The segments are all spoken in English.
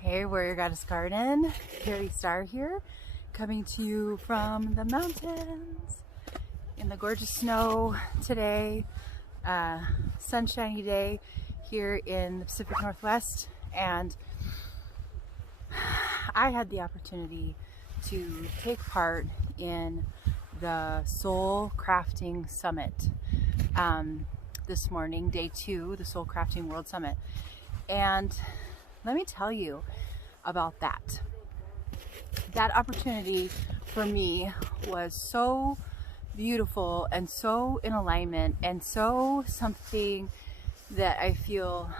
Hey, Warrior Goddess Garden, Carrie Starr here, coming to you from the mountains in the gorgeous snow today. Sunshiny day here in the Pacific Northwest, and I had the opportunity to take part in the Soul Crafting Summit this morning, day 2, the Soul Crafting World Summit. And let me tell you about that. That opportunity for me was so beautiful and so in alignment and so something that I feel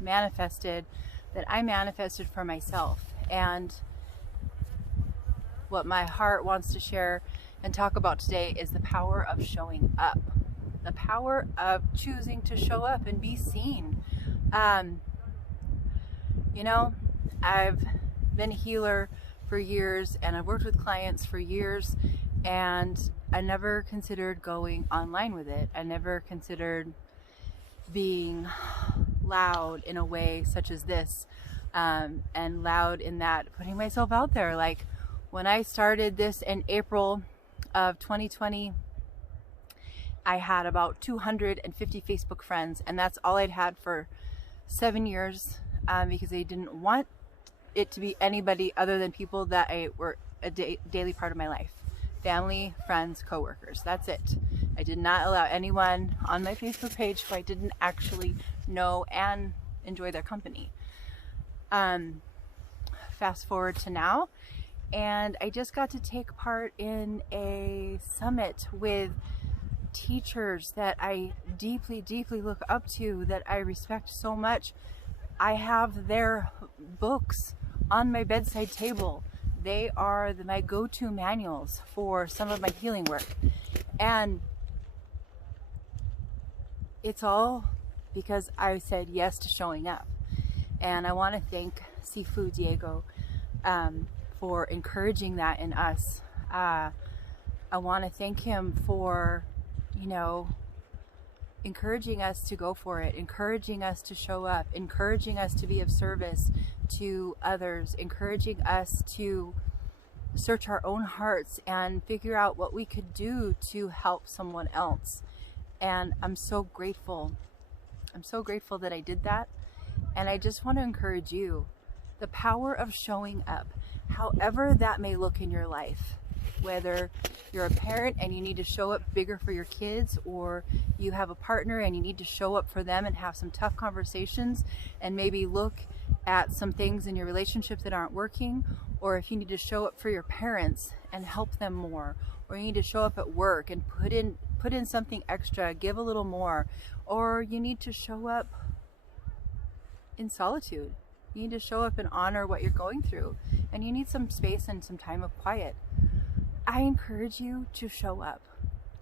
manifested, that I manifested for myself. And what my heart wants to share and talk about today is the power of showing up, the power of choosing to show up and be seen. You know, I've been a healer for years and I've worked with clients for years, and I never considered going online with it. I never considered being loud in a way such as this, and loud in that putting myself out there. Like when I started this in April of 2020, I had about 250 Facebook friends, and that's all I'd had for 7 years. Because I didn't want it to be anybody other than people that were a daily part of my life. Family, friends, coworkers. That's it. I did not allow anyone on my Facebook page who I didn't actually know and enjoy their company. Fast forward to now, and I just got to take part in a summit with teachers that I deeply, deeply look up to, that I respect so much. I have their books on my bedside table. They are my go-to manuals for some of my healing work. And it's all because I said yes to showing up. And I want to thank Sifu Diego for encouraging that in us. I want to thank him for, encouraging us to go for it, encouraging us to show up, encouraging us to be of service to others, encouraging us to search our own hearts and figure out what we could do to help someone else. And I'm so grateful. I'm so grateful that I did that. And I just want to encourage you, the power of showing up, however that may look in your life. Whether you're a parent and you need to show up bigger for your kids, or you have a partner and you need to show up for them and have some tough conversations and maybe look at some things in your relationship that aren't working, or if you need to show up for your parents and help them more, or you need to show up at work and put in something extra, give a little more, or you need to show up in solitude. You need to show up and honor what you're going through, and you need some space and some time of quiet. I encourage you to show up,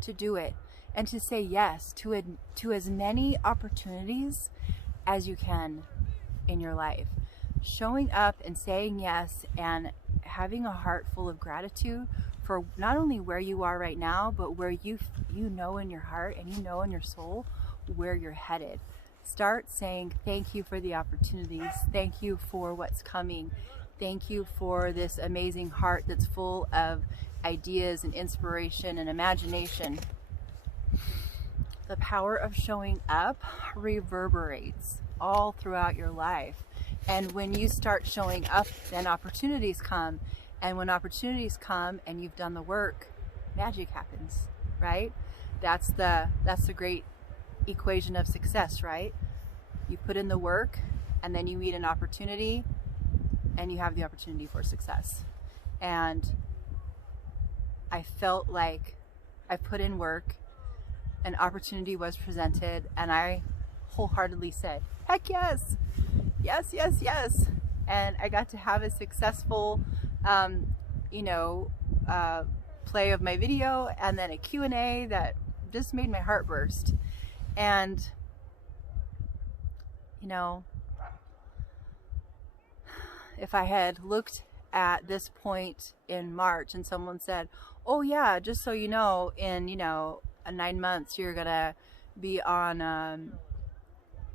to do it, and to say yes to as many opportunities as you can in your life. Showing up and saying yes and having a heart full of gratitude for not only where you are right now, but where you know in your heart and you know in your soul where you're headed. Start saying thank you for the opportunities, thank you for what's coming, thank you for this amazing heart that's full of ideas and inspiration and imagination. The power of showing up reverberates all throughout your life. And when you start showing up, then opportunities come. And when opportunities come and you've done the work, magic happens, right? That's the great equation of success, right? You put in the work and then you meet an opportunity and you have the opportunity for success. And I felt like I put in work, an opportunity was presented, and I wholeheartedly said, heck yes, yes, yes, yes. And I got to have a successful, play of my video, and then a Q&A that just made my heart burst. And, if I had looked at this point in March and someone said, oh yeah, just so you know, in 9 months you're gonna be on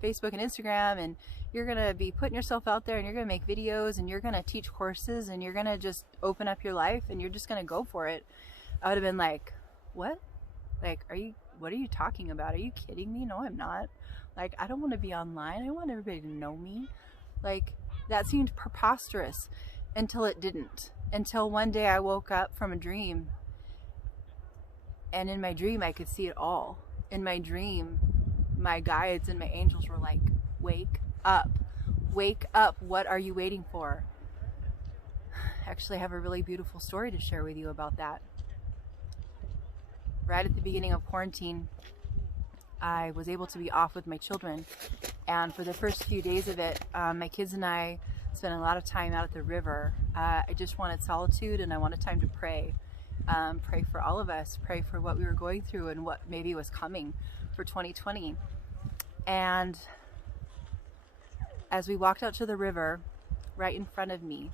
Facebook and Instagram, and You're going to be putting yourself out there, and you're going to make videos, and you're going to teach courses, and you're going to just open up your life, and you're just going to go for it. I would have been like, what? Like, what are you talking about? Are you kidding me? No, I'm not. Like, I don't want to be online. I want everybody to know me. Like, that seemed preposterous until it didn't. Until one day I woke up from a dream, and in my dream I could see it all. In my dream, my guides and my angels were like, wake up. Wake up. What are you waiting for? Actually, I have a really beautiful story to share with you about that. Right at the beginning of quarantine, I was able to be off with my children, and for the first few days of it, my kids and I spent a lot of time out at the river. I just wanted solitude, and I wanted time to pray. Pray for all of us, pray for what we were going through and what maybe was coming for 2020. And as we walked out to the river, right in front of me,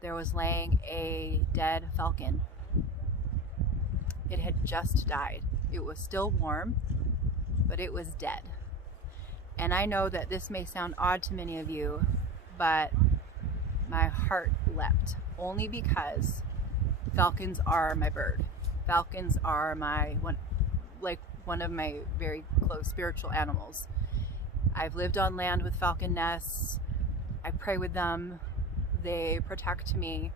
there was laying a dead falcon. It had just died. It was still warm, but it was dead. And I know that this may sound odd to many of you, but my heart leapt, only because falcons are my bird. Falcons are one of my very close spiritual animals. I've lived on land with falcon nests. I pray with them. They protect me.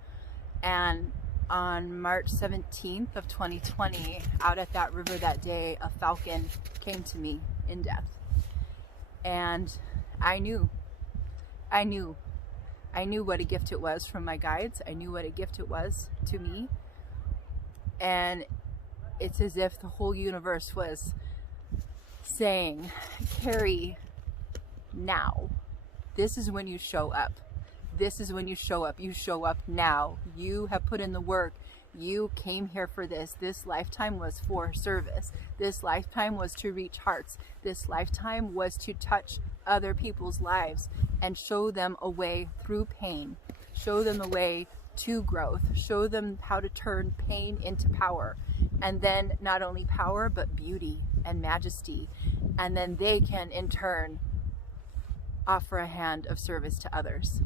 And on March 17th of 2020, out at that river that day, a falcon came to me in death. And I knew what a gift it was from my guides. I knew what a gift it was to me. And it's as if the whole universe was saying, Carrie, now. This is when you show up. This is when you show up. You show up now. You have put in the work. You came here for this. This lifetime was for service. This lifetime was to reach hearts. This lifetime was to touch other people's lives and show them a way through pain. Show them a way to growth. Show them how to turn pain into power. And then not only power, but beauty and majesty. And then they can in turn offer a hand of service to others.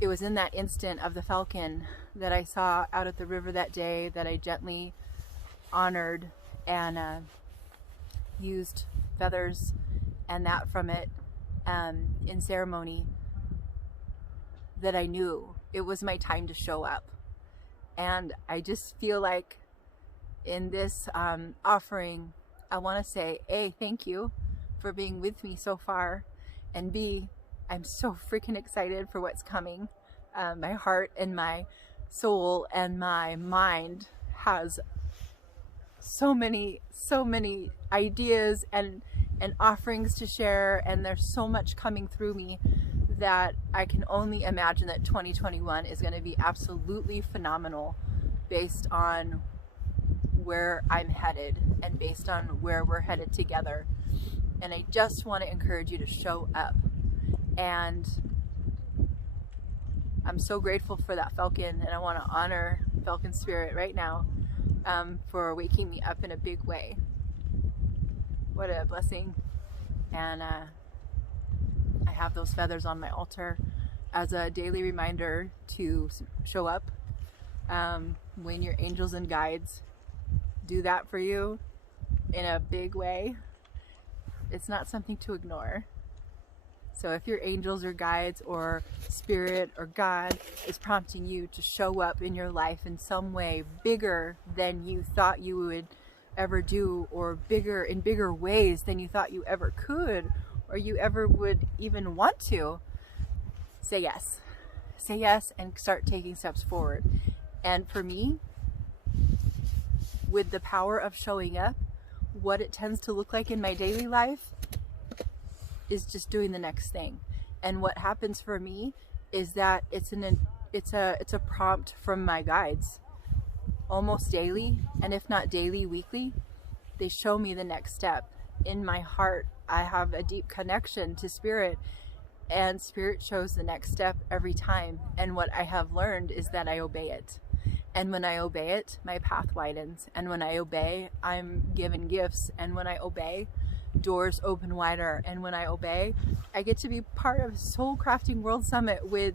It was in that instant of the falcon that I saw out at the river that day that I gently honored and used feathers and that from it in ceremony, that I knew it was my time to show up. And I just feel like in this offering, I want to say, A, thank you for being with me so far, and B, I'm so freaking excited for what's coming. My heart and my soul and my mind has so many ideas and offerings to share, and there's so much coming through me that I can only imagine that 2021 is going to be absolutely phenomenal based on where I'm headed and based on where we're headed together. And I just want to encourage you to show up. And I'm so grateful for that falcon, and I want to honor Falcon Spirit right now for waking me up in a big way. What a blessing. And I have those feathers on my altar as a daily reminder to show up when your angels and guides do that for you in a big way. It's not something to ignore. So if your angels or guides or spirit or God is prompting you to show up in your life in some way bigger than you thought you would ever do, or bigger in bigger ways than you thought you ever could, or you ever would even want to, say yes. Say yes and start taking steps forward. And for me, with the power of showing up, what it tends to look like in my daily life is just doing the next thing. And what happens for me is that it's a prompt from my guides almost daily, and if not daily, weekly. They show me the next step. In my heart, I have a deep connection to Spirit, and Spirit shows the next step every time. And what I have learned is that I obey it. And when I obey it, my path widens. And when I obey, I'm given gifts. And when I obey, doors open wider. And when I obey, I get to be part of Soul Crafting World Summit with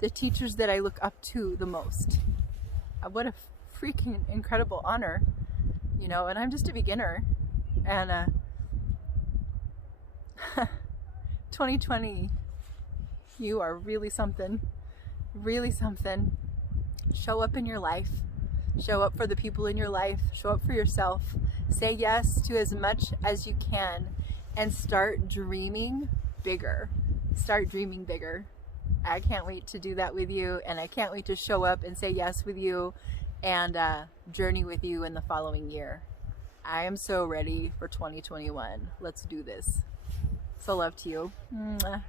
the teachers that I look up to the most. What a freaking incredible honor, you know, and I'm just a beginner. And 2020, you are really something, really something. Show up in your life. Show up for the people in your life. Show up for yourself. Say yes to as much as you can and start dreaming bigger. Start dreaming bigger. I can't wait to do that with you, and I can't wait to show up and say yes with you and journey with you in the following year. I am so ready for 2021. Let's do this. So love to you. Mwah.